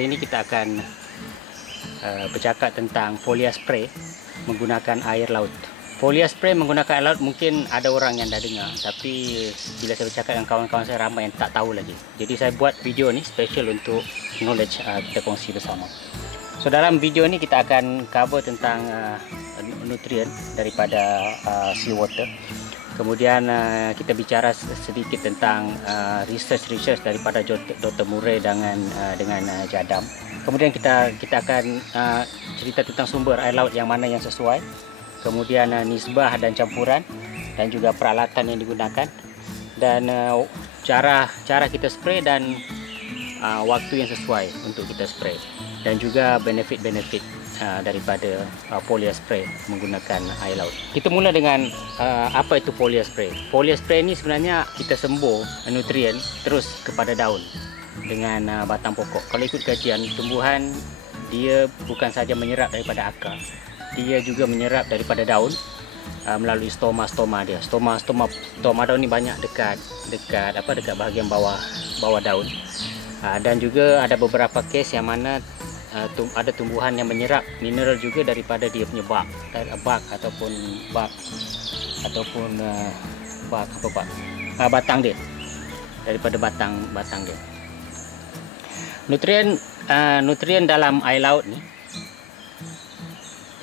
Hari ini kita akan bercakap tentang folia spray menggunakan air laut. Folia spray menggunakan air laut mungkin ada orang yang dah dengar, tapi bila saya bercakap dengan kawan-kawan saya ramai yang tak tahu lagi. Jadi saya buat video ni special untuk knowledge kita kongsi bersama. So dalam video ni kita akan cover tentang nutrien daripada seawater. Kemudian kita bicara sedikit tentang research daripada Dr. Murray dengan Jadam. Kemudian kita akan cerita tentang sumber air laut yang mana yang sesuai. Kemudian nisbah dan campuran dan juga peralatan yang digunakan dan cara kita spray dan waktu yang sesuai untuk kita spray dan juga benefit daripada folia spray menggunakan air laut. Kita mula dengan apa itu folia spray. Folia spray ni sebenarnya kita sembur nutrien terus kepada daun dengan batang pokok. Kalau ikut kajian tumbuhan, dia bukan saja menyerap daripada akar, dia juga menyerap daripada daun melalui stoma dia. Stoma daun ni banyak dekat bahagian bawah daun. Dan juga ada beberapa kes yang mana ada tumbuhan yang menyerap mineral juga daripada dia punya bark ataupun batang dia, daripada batang dia. Nutrien dalam air laut ni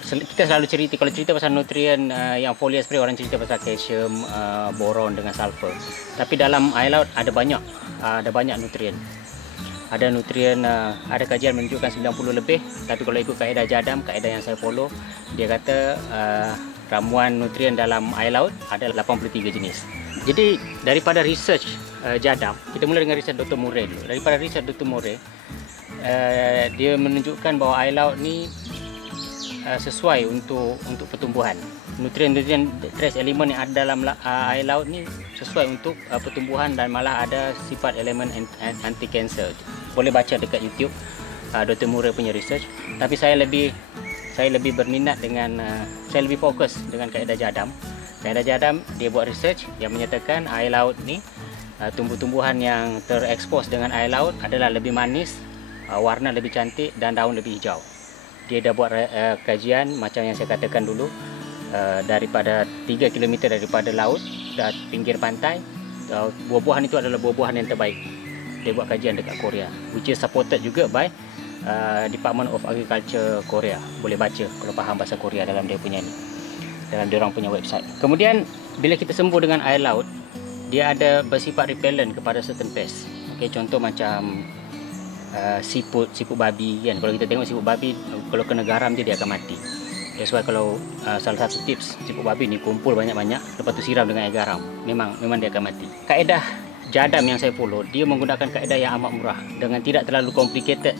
kita selalu kalau cerita pasal nutrien yang folia spray, orang cerita pasal kalsium, boron dengan sulfur. Tapi dalam air laut ada banyak nutrien. Ada nutrien, ada kajian menunjukkan 90 lebih, tapi kalau ikut kaedah Jadam, kaedah yang saya follow, dia kata ramuan nutrien dalam air laut ada 83 jenis. Jadi daripada research Jadam, kita mula dengan research Dr. Murray dulu. Daripada research Dr. Murray, dia menunjukkan bahawa air laut ni sesuai untuk pertumbuhan. Nutrien trace elemen yang ada dalam air laut ni sesuai untuk pertumbuhan dan malah ada sifat elemen anti cancer. Boleh baca dekat YouTube Dr. Murray punya research. Tapi saya lebih berminat dengan saya lebih fokus dengan kaedah Jadam. Kaedah Jadam dia buat research yang menyatakan air laut ni tumbuh-tumbuhan yang terekspos dengan air laut adalah lebih manis, warna lebih cantik dan daun lebih hijau. Dia dah buat kajian macam yang saya katakan dulu, daripada 3 km daripada laut dan pinggir pantai, buah-buahan itu adalah buah-buahan yang terbaik. Dia buat kajian dekat Korea, which is supported juga by Department of Agriculture Korea. Boleh baca kalau faham bahasa Korea dalam dia punya ni, dalam dia orang punya website. Kemudian bila kita sembur dengan air laut, dia ada bersifat repellent kepada certain pest. Okey, contoh macam siput babi kan. Kalau kita tengok siput babi, kalau kena garam dia akan mati. That's why kalau salah satu tips siput babi ni kumpul banyak-banyak, lepas tu siram dengan air garam, memang dia akan mati. Kaedah Jadam yang saya follow, dia menggunakan kaedah yang amat murah dengan tidak terlalu complicated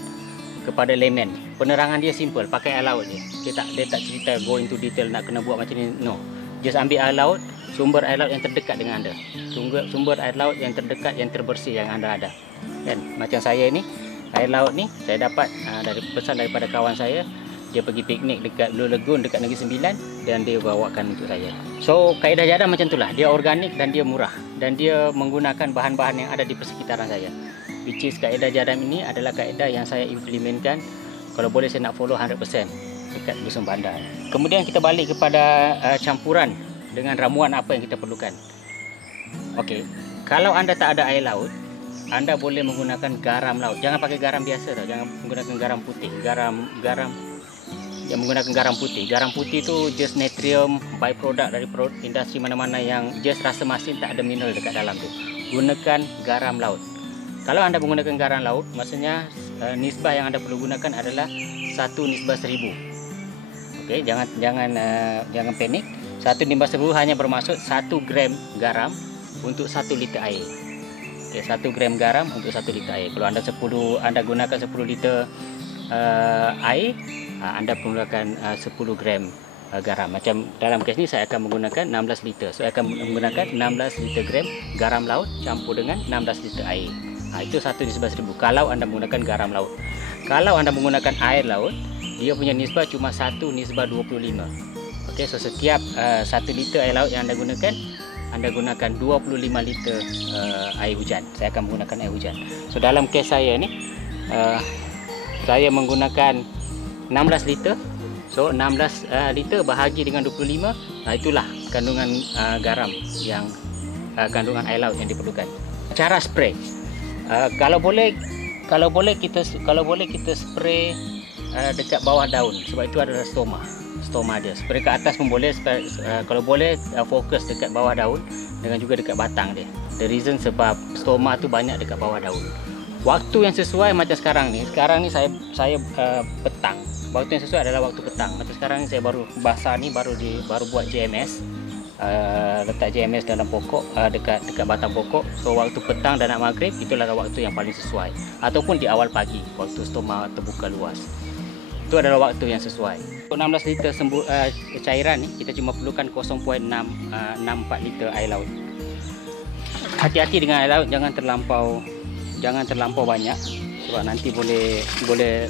kepada layman. Penerangan dia simple, pakai air laut je. Dia tak cerita go into detail nak kena buat macam ni. No, just ambil air laut, sumber air laut yang terdekat dengan anda, sumber air laut yang terdekat, yang terbersih yang anda ada kan. Macam saya ni, air laut ni saya dapat dari pesan daripada kawan saya. Dia pergi piknik dekat Blue Lagoon dekat Negeri Sembilan dan dia bawakan untuk saya. So kaedah Jadam macam itulah, dia organik dan dia murah dan dia menggunakan bahan-bahan yang ada di persekitaran saya, which is kaedah Jadam ini adalah kaedah yang saya implementkan. Kalau boleh saya nak follow 100% dekat Dusun Bandar. Kemudian kita balik kepada campuran dengan ramuan apa yang kita perlukan. Okey, kalau anda tak ada air laut, anda boleh menggunakan garam laut. Jangan pakai garam biasa tau. Jangan menggunakan garam putih. Yang menggunakan garam putih. Garam putih tu just natrium, byproduct dari industri mana-mana yang just rasa masin, tak ada mineral dekat dalam tu. Gunakan garam laut. Kalau anda menggunakan garam laut, maksudnya nisbah yang anda perlu gunakan adalah 1:1000. Okey, jangan panik. 1:1000 hanya bermaksud 1 gram garam untuk 1 liter air. Okay, 1 gram garam untuk 1 liter air. Kalau anda gunakan 10 liter air, anda perlukan 10 gram garam. Macam dalam kes ni saya akan menggunakan 16 liter. So saya akan menggunakan 16 liter gram garam laut campur dengan 16 liter air. Itu 1:1000 kalau anda menggunakan garam laut. Kalau anda menggunakan air laut, dia punya nisbah cuma 1:25. Okey, so setiap 1 liter air laut yang anda gunakan 25 liter air hujan. Saya akan menggunakan air hujan. So dalam kes saya ni saya menggunakan 16 liter. So 16 liter bahagi dengan 25, itulah kandungan garam yang kandungan air laut yang diperlukan. Cara spray, kalau boleh kita spray dekat bawah daun, sebab itu adalah stoma dia. Spray ke atas pun boleh, kalau boleh fokus dekat bawah daun dengan juga dekat batang dia. The reason sebab stoma tu banyak dekat bawah daun. Waktu yang sesuai macam sekarang ni saya petang. Waktu yang sesuai adalah waktu petang. Macam sekarang ni saya baru basah ni, baru buat JMS, letak JMS dalam pokok, dekat batang pokok. So waktu petang dan nak maghrib, itulah waktu yang paling sesuai. Ataupun di awal pagi, waktu stoma terbuka luas. Itu adalah waktu yang sesuai. Untuk 16 liter cairan ni, kita cuma perlukan 0.64 liter air laut. Hati-hati dengan air laut, jangan terlampau banyak, sebab nanti boleh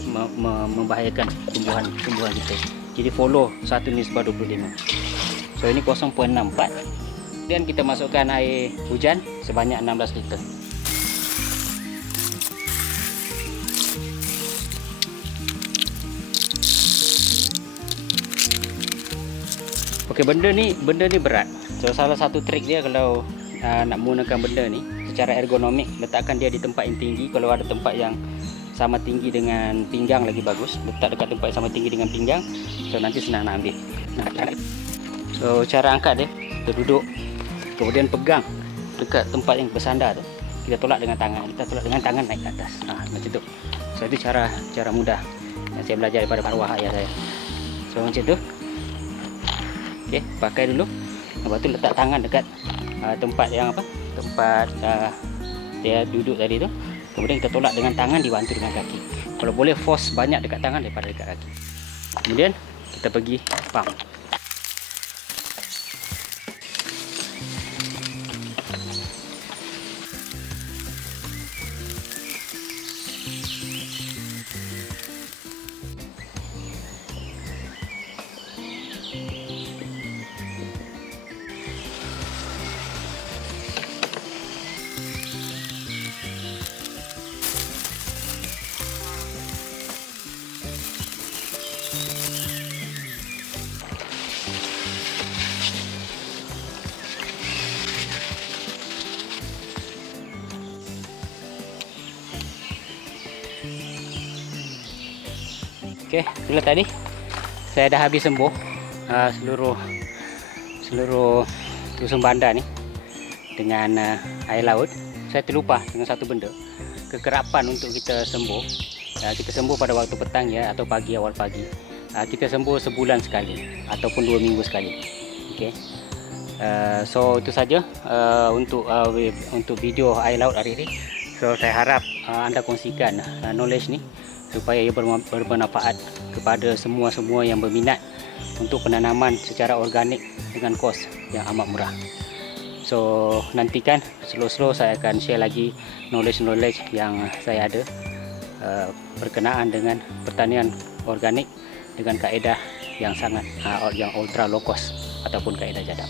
membahayakan tumbuhan kita. Jadi follow 1:25. So ini 0.64. Kemudian kita masukkan air hujan sebanyak 16 liter. Okey, benda ni berat. So salah satu trik dia kalau nak menggunakan benda ni secara ergonomik, letakkan dia di tempat yang tinggi. Kalau ada tempat yang sama tinggi dengan pinggang lagi bagus, letak dekat tempat yang sama tinggi dengan pinggang, so nanti senang nak ambil. So cara angkat dia, kita duduk, kemudian pegang dekat tempat yang bersandar tu, kita tolak dengan tangan naik ke atas, macam tu. So itu cara mudah yang saya belajar daripada arwah ayah saya. So macam tu. Okey, pakai dulu. Lepas tu letak tangan dekat tempat dia duduk tadi tu. Kemudian kita tolak dengan tangan, dibantu dengan kaki. Kalau boleh force banyak dekat tangan daripada dekat kaki. Kemudian kita pergi pump. Okey, itulah tadi saya dah habis sembuh seluruh dusun bandar ni dengan air laut. Saya terlupa dengan satu benda, kekerapan untuk kita sembuh. Kita sembuh pada waktu petang ya, atau pagi, awal pagi. Kita sembuh sebulan sekali ataupun 2 minggu sekali. Okey. So itu saja untuk video air laut hari ini. So saya harap anda kongsikan knowledge ni supaya ia bermanfaat kepada semua yang berminat untuk penanaman secara organik dengan kos yang amat murah. So nantikan slow saya akan share lagi knowledge yang saya ada berkenaan dengan pertanian organik dengan kaedah yang ultra low cost ataupun kaedah jadap.